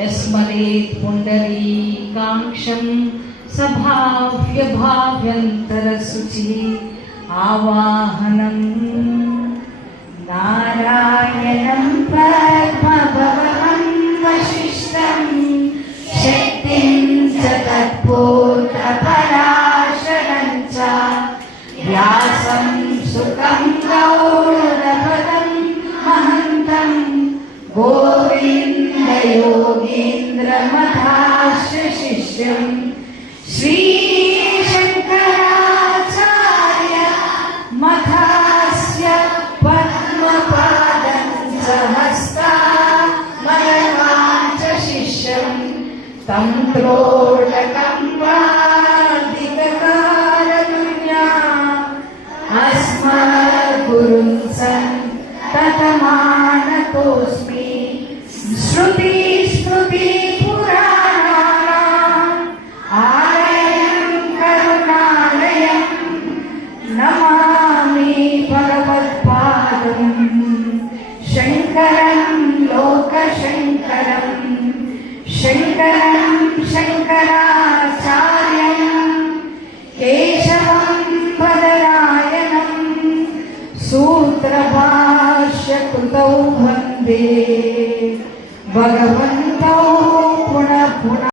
यस्मरेत् पुण्डरीकाक्षं सभाव्यभाव्यन्तरशुचि आवाहनं नारायणं पद्मभवनं वसिष्ठं शक्तिं च तत्पूर्णपराशरं च व्यासं सुतं गौरवदं महन्तं गोविन्द योगीन्द्रमथास्य शिष्यं श्री शङ्कराचार्य मथास्य पद्मपादं च हस्तामलकाञ्च शिष्यं तं त्रोटकं वादिककारतुल्या अस्मद्गुरुं सन्ततमानतोऽस्मि श्रुति स्मृति पुराणानाम् आलयं करुणालयं नमामि भगवत्पादं शङ्करं लोकशङ्करं शङ्करं शङ्कराचार्यं केशवं बदरायणं सूत्रभाष्यकृतौ वन्दे भगवन्तौ पुनः पुनः।